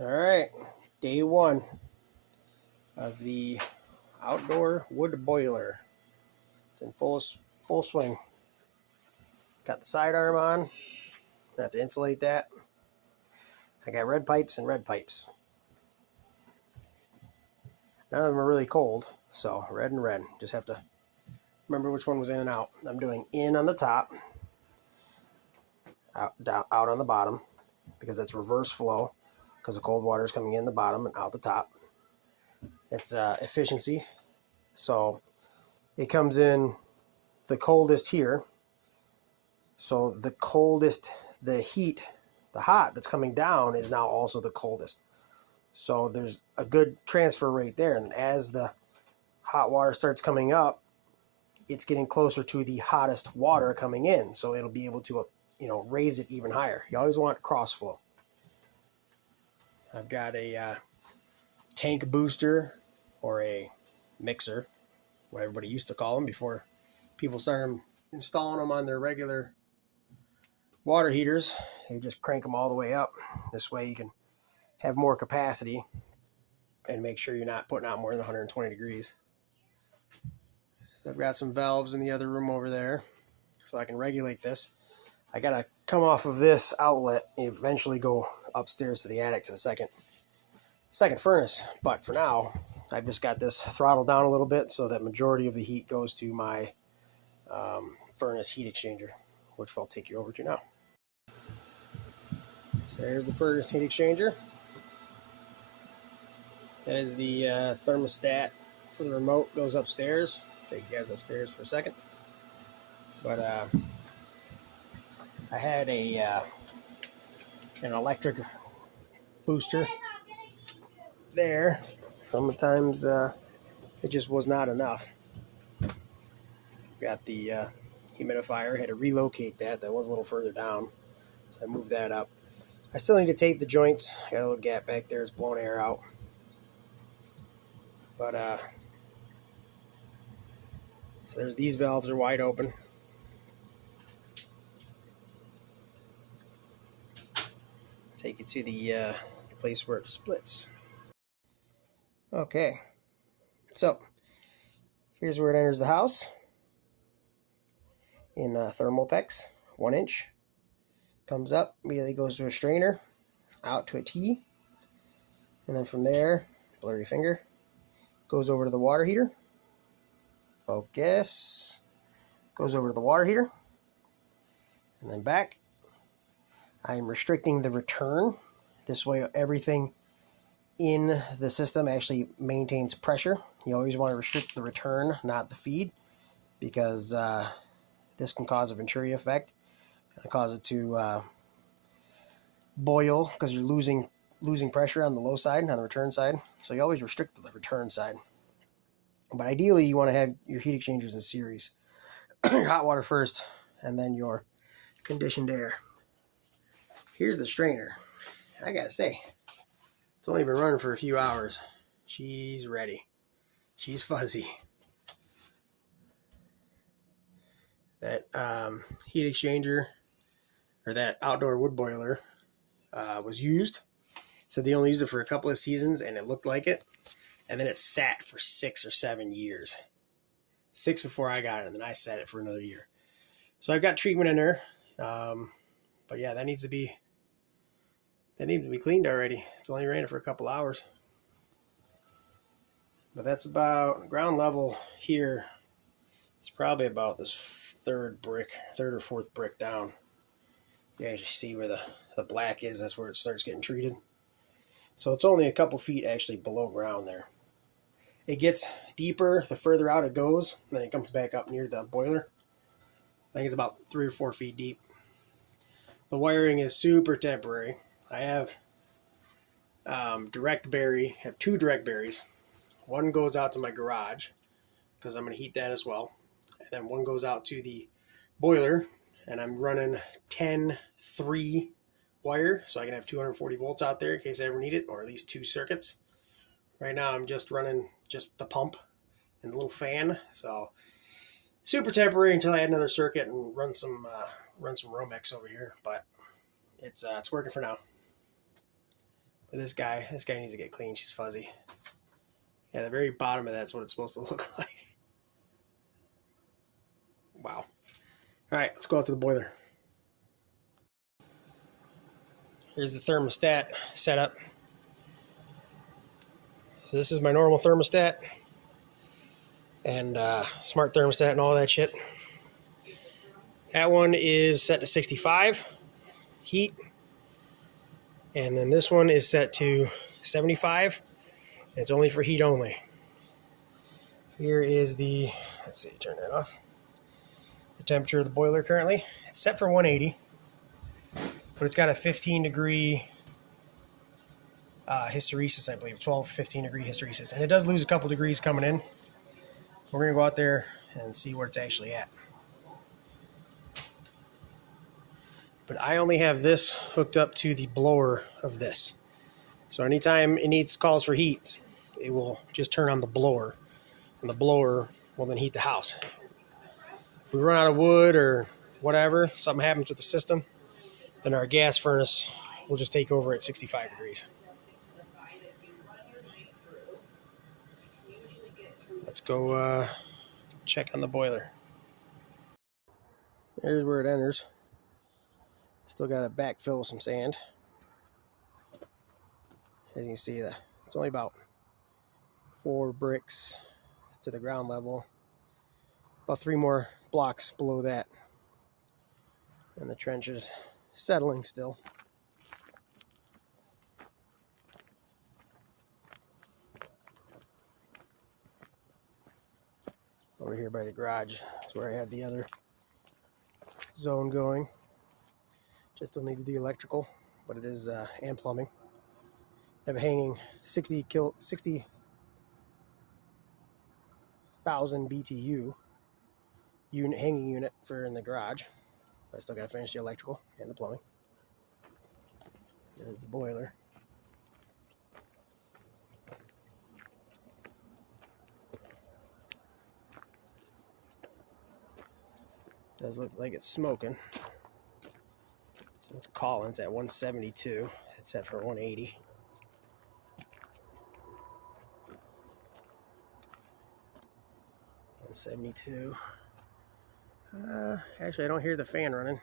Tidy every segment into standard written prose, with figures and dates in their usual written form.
All right, day one of the outdoor wood boiler. It's in full swing. Got the sidearm on. I have to insulate that. I got red pipes and red pipes. None of them are really cold, so red and red. Just have to remember which one was in and out. I'm doing in on the top, out on the bottom, because it's reverse flow, because the cold water is coming in the bottom and out the top. It's efficiency. So it comes in the coldest here. So the coldest, the heat, the hot that's coming down is now also the coldest. So there's a good transfer rate there. And as the hot water starts coming up, it's getting closer to the hottest water coming in. So it'll be able to, raise it even higher. You always want cross flow. I've got a tank booster, or a mixer, what everybody used to call them before people started installing them on their regular water heaters. You just crank them all the way up. This way you can have more capacity and make sure you're not putting out more than 120 degrees. So I've got some valves in the other room over there so I can regulate this. I gotta come off of this outlet and eventually go upstairs to the attic to the second furnace. But for now, I've just got this throttled down a little bit so that majority of the heat goes to my furnace heat exchanger, which I'll take you over to now. So there's the furnace heat exchanger. That is the thermostat for the remote. Goes upstairs. Take you guys upstairs for a second. But I had an electric booster there. Sometimes it just was not enough. Got the humidifier. Had to relocate that. That was a little further down, so I moved that up. I still need to tape the joints. Got a little gap back there. It's blowing air out. But so there's these valves are wide open. Take you to the place where it splits. Okay, so here's where it enters the house in Thermopex, 1 inch. Comes up, immediately goes to a strainer, out to a T, and then from there, blurry finger, goes over to the water heater. Focus. Goes over to the water heater, and then back. I am restricting the return. This way everything in the system actually maintains pressure. You always want to restrict the return, not the feed, because this can cause a Venturi effect. It'll cause it to boil because you're losing pressure on the low side, on the return side. So you always restrict the return side. But ideally, you want to have your heat exchangers in series. Your hot water first, and then your conditioned air. Here's the strainer. I gotta say, it's only been running for a few hours. She's ready. She's fuzzy. That heat exchanger, or that outdoor wood boiler, was used. So they only used it for a couple of seasons, and it looked like it. And then it sat for 6 or 7 years. 6 before I got it, and then I sat it for another year. So I've got treatment in there. But yeah, that needs to be cleaned already. It's only ran it for a couple hours. But that's about ground level here. It's probably about this third or fourth brick down. You actually see where the black is. That's where it starts getting treated. So it's only a couple feet actually below ground there. It gets deeper the further out it goes. Then it comes back up near the boiler. I think it's about 3 or 4 feet deep. The wiring is super temporary. I have direct bury. I have 2 direct buries. One goes out to my garage because I'm going to heat that as well. And then one goes out to the boiler, and I'm running 10-3 wire, so I can have 240 volts out there in case I ever need it, or at least 2 circuits. Right now I'm just running just the pump and the little fan, so super temporary until I add another circuit and run some Romex over here. But it's working for now. This guy needs to get clean. She's fuzzy. Yeah, the very bottom of that's what it's supposed to look like. Wow. All right, let's go out to the boiler. Here's the thermostat setup. So this is my normal thermostat and smart thermostat and all that shit. That one is set to 65 heat. And then this one is set to 75. It's only for heat only. Here is the, let's see, turn that off. The temperature of the boiler currently. It's set for 180, but it's got a 15 degree hysteresis, I believe, 12, 15 degree hysteresis. And it does lose a couple degrees coming in. We're going to go out there and see where it's actually at. But I only have this hooked up to the blower of this. So anytime it calls for heat, it will just turn on the blower. And the blower will then heat the house. If we run out of wood or whatever, something happens with the system, then our gas furnace will just take over at 65 degrees. Let's go check on the boiler. There's where it enters. Still got to backfill with some sand. As you can see, it's only about 4 bricks to the ground level. About 3 more blocks below that. And the trench is settling still. Over here by the garage is where I had the other zone going. Just still needed the electrical, but it is and plumbing. I have a hanging 60,000 BTU hanging unit for in the garage. I still got to finish the electrical and the plumbing. There's the boiler. Does look like it's smoking. So it's calling. It's at 172. It's set for 180. $172. Actually, I don't hear the fan running.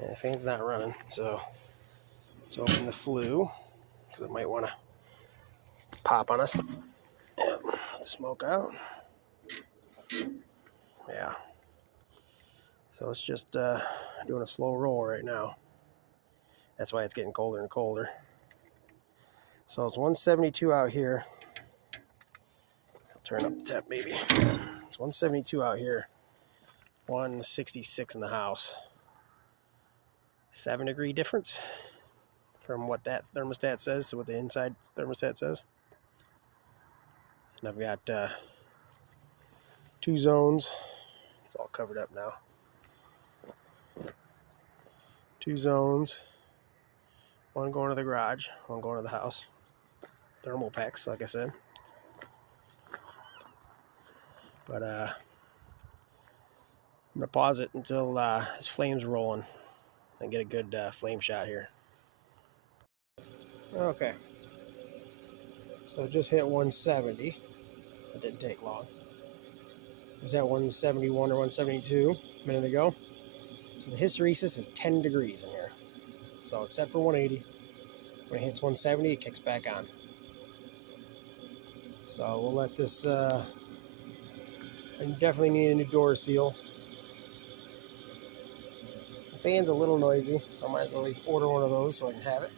Yeah, the fan's not running, so let's open the flue because it might want to pop on us. Yeah, let the smoke out. Yeah. So it's just doing a slow roll right now. That's why it's getting colder and colder. So it's 172 out here. I'll turn up the temp maybe. It's 172 out here. 166 in the house. 7 degree difference from what that thermostat says to what the inside thermostat says. And I've got 2 zones. It's all covered up now. 2 zones. 1 going to the garage, 1 going to the house. Thermal packs, like I said. But I'm gonna pause it until this flame's rolling and get a good flame shot here. Okay. So it just hit 170. It didn't take long. It was at 171 or 172 a minute ago. So the hysteresis is 10 degrees in here. So it's set for 180. When it hits 170, it kicks back on. So we'll let this, I definitely need a new door seal. The fan's a little noisy, so I might as well at least order one of those so I can have it.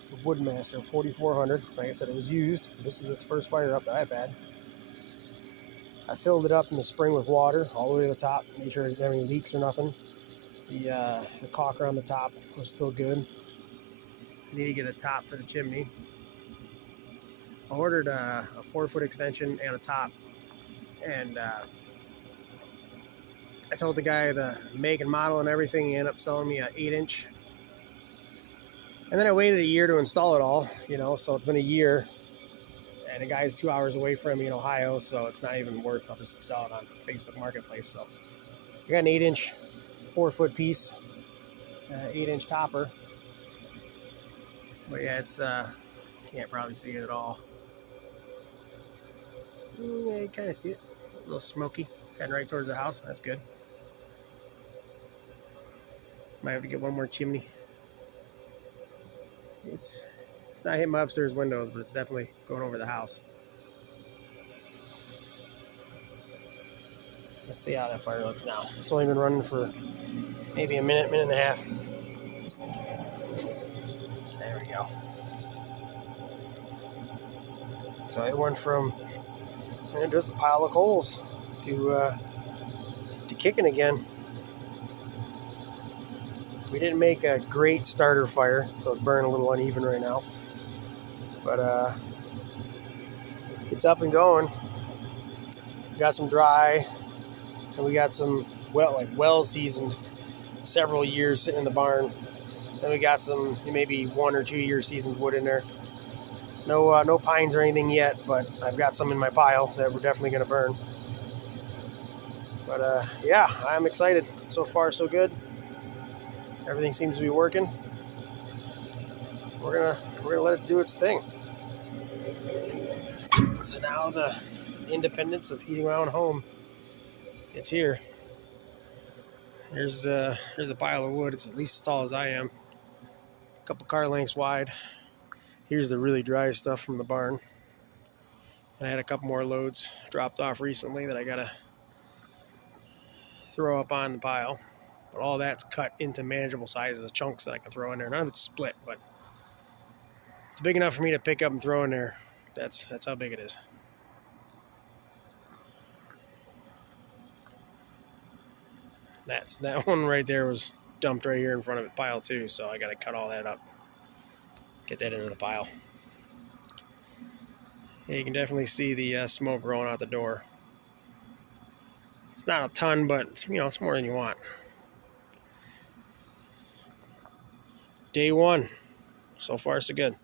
It's a Woodmaster 4400. Like I said, it was used. This is its first fire up that I've had. I filled it up in the spring with water all the way to the top. Made sure I didn't have any leaks or nothing. The caulker on the top was still good. I need to get a top for the chimney. I ordered a 4-foot extension and a top. And I told the guy the make and model and everything. He ended up selling me an 8-inch. And then I waited a year to install it all, you know, so it's been a year. And the guy's 2 hours away from me in Ohio, so it's not even worth. I'll just sell it on Facebook Marketplace. So I got an 8-inch 4-foot piece. 8-inch copper. But yeah, it's can't probably see it at all. Yeah, you kind of see it. A little smoky. It's heading right towards the house. That's good. Might have to get one more chimney. It's not hitting my upstairs windows, but it's definitely going over the house. Let's see how that fire looks now. It's only been running for maybe a minute, minute and a half. There we go. So it went from just a pile of coals to kicking again. We didn't make a great starter fire, so it's burning a little uneven right now. But it's up and going. We got some dry, and we got some well-seasoned, several years sitting in the barn. Then we got some maybe 1 or 2 year seasoned wood in there. No pines or anything yet, but I've got some in my pile that we're definitely going to burn. But yeah, I'm excited. So far, so good. Everything seems to be working. We're gonna let it do its thing. So now the independence of heating my own home, it's here. Here's a pile of wood. It's at least as tall as I am. A couple car lengths wide. Here's the really dry stuff from the barn. And I had a couple more loads dropped off recently that I gotta throw up on the pile. But all that's cut into manageable sizes, chunks that I can throw in there. None of it's split, but it's big enough for me to pick up and throw in there. That's how big it is. That one right there was dumped right here in front of it, pile 2, so I gotta cut all that up. Get that into the pile. Yeah, you can definitely see the smoke rolling out the door. It's not a ton, but it's more than you want. Day 1. So far, so good.